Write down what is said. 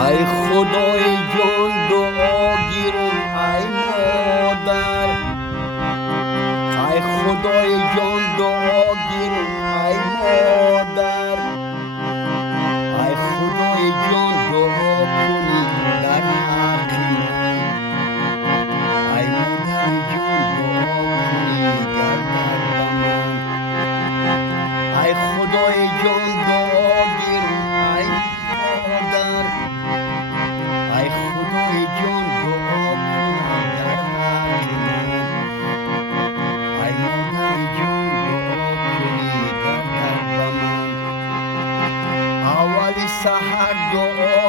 ای خدای جان دعا گیرم ای مادر، ای خدای جان دعا گیرم ای مادر، ای خدای جان دعا کنی در حق من، ای مادر جان دعا کنی در درد من، ای خدای جان دعا گیرم ای مادر، ای خدای جان دعا کنی در حق من، ای مادر جان دعا کنی در درد من. اول سحر دعا